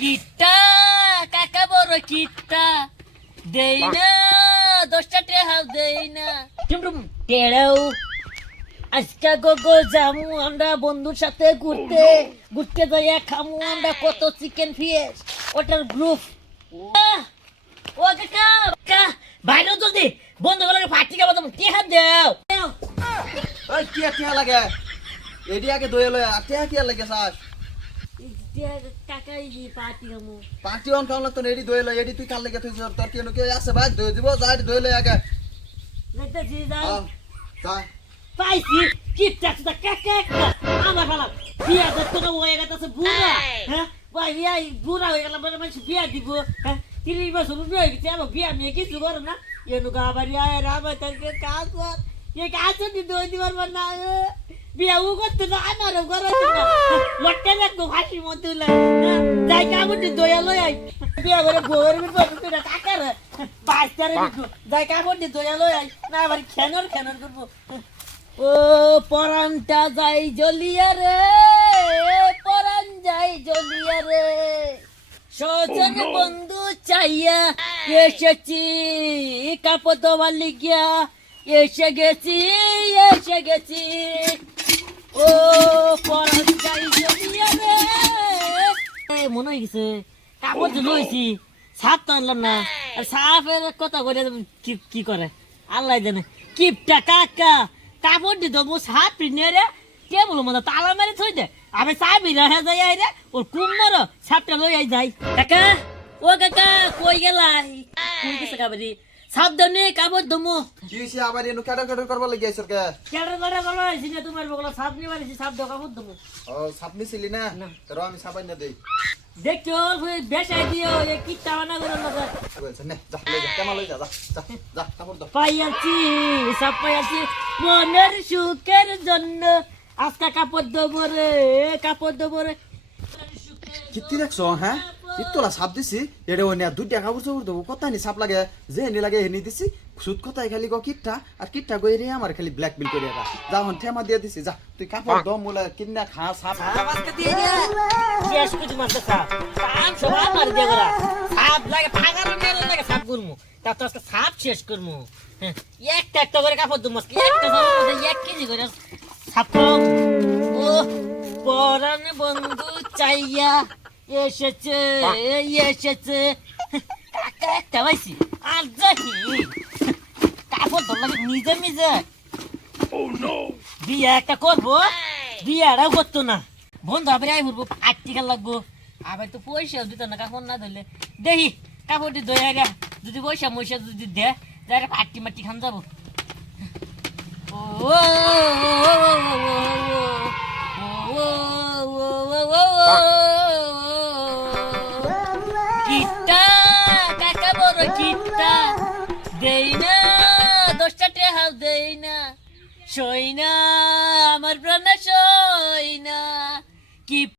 কিট্টা কাকা বড় কিট্টা দেই না 10টা টাকা দেই না টুমটুম টেড়াও আজকে গোগো জামু আমরা বন্ধুর সাথে ঘুরতে ঘুরতে যাইয়া খামু আমরা কত চিকেন ফিশ ওটার গ্রুপ ও কাকা কাকা বাইরে জলদি বন্ধু গুলোকে ফাটি খাবো তুমি কি হাত দাও ওই কি টিয়া লাগে এডি আগে দই লয় আর টিয়া কি লাগে সাস কাকাই জি পার্টি খামু পার্টি অন খাওলা তো এডি দই লয় এডি তুই কাল লাগে তুই তোর কি কে আছে ভাই দই দিব যাই দই লয় আগে যাইতাছি যাও যা পাইছি কিপটা সুদা কাকা আমার ফালা বিয়া দেখতে না হয়ে গেছে বুড়া হ্যাঁ ভাই বিয়া বুড়া হয়ে গেল মানে মানুষ বিয়া দিব হ্যাঁ 30 বছর বিয়া হয়ে গেছে আমার বিয়া নিয়ে কিছু করে না এনু গাবারি আয় রাম তারকে কাজ কর এই কাজ দি দই দিবার না বিয়া ও করতে না আমারও করে না লটকে দেখো ফাঁসি মতো যাই কাবুটি দয়া লই আই বিয়া করে গোর বির বসে না কাকার বাচ্চারে দিকু যাই কাবুটি দয়া লই আই না আবার খেনর করবো ও পরানটা যাই জ্বলিয়া রে পরান যাই জ্বলিয়া রে সজন বন্ধু চাইয়া এসেছি কাপড় দেওয়ার লিগিয়া এসে গেছি ও পরান যাই জ্বলিয়া রে মনে হয়ে গেছে কাপড় যে লইছি সাপ তো আনলাম না আর সাপের কথা করে কি করে আল্লাহ জানে কিপটা কাকা কাপড় দিত মো সাপ পিনে রে কে বলো মজা তালা মেরে থই দে আমি সাপ রহে যাই আই রে ওর কুমর সাপটা লই আই যাই কাকা ও কাকা কই গেলাই কই গেছে কাবারি সাপ দনে কাপড় দমো কি সে আবার এনু কাটা করবা লাগি আইছর কে কেডা বলো সিনে তোমার বগলা সাপ নি মারিছি সাপ দাও কাপড় দমো ও সাপনি ছিলি না তোর আমি সাবাই না দেই দেখছো বেশাই দিও এ কি টাওনা করে না আচ্ছা নে যা লই যা কেমন লই যা যা কাপড় দাও পাইয়াছি সাপ পাইয়াছি মনের সুখের জন্য আজকে কাপড় দেবো রে কিত্তি দেখছো হ্যাঁ ইতলা সাপ দিছি এটা ওনে দুই টাকা কাপড় চোপড় দেবো কত নি সাপ লাগে যে এনে লাগে এনে দিছি সুদ কথাই খালি গ কিটটা আর কিটটা গই রে আমার খালি ব্ল্যাকমেল করে রা যা হন ঠেমা দিয়ে দিছি যা তুই কাপড় দাও মুলা কিন্না খা সাপ আজকে দিয়ে দে শেষ কিছু মারতে সাপ সাপ সবাই মার দিয়ে গরা সাপ লাগে ফাগার মেরে লাগে সাপ গুলমু তা তো আজকে সাপ শেষ করমু একটা করে কাপড় দমু আজকে একটা সাপ 1 কেজি করে সাপ ও পরান বন্ধু চাইয়া এসেছে কাকা একটা পাইছি আর যাহি কাপড় ধর লাগে নিজে বিয়া একটা করবো বিয়াটাও করতো না বন্ধু আবার আই ঘুরবো আটটিকাল লাগবো আবার তো পয়সাও দিত না কাপড় না ধরলে দেখি কাপড়টি দয়া যদি পয়সা ময়সা যদি দে যাই আটটি মাটি খান যাবো কিট্টা কাকা বড় কিট্টা দেই না 10টা টাকা দেই না সই না আমার প্রাণ সই না কি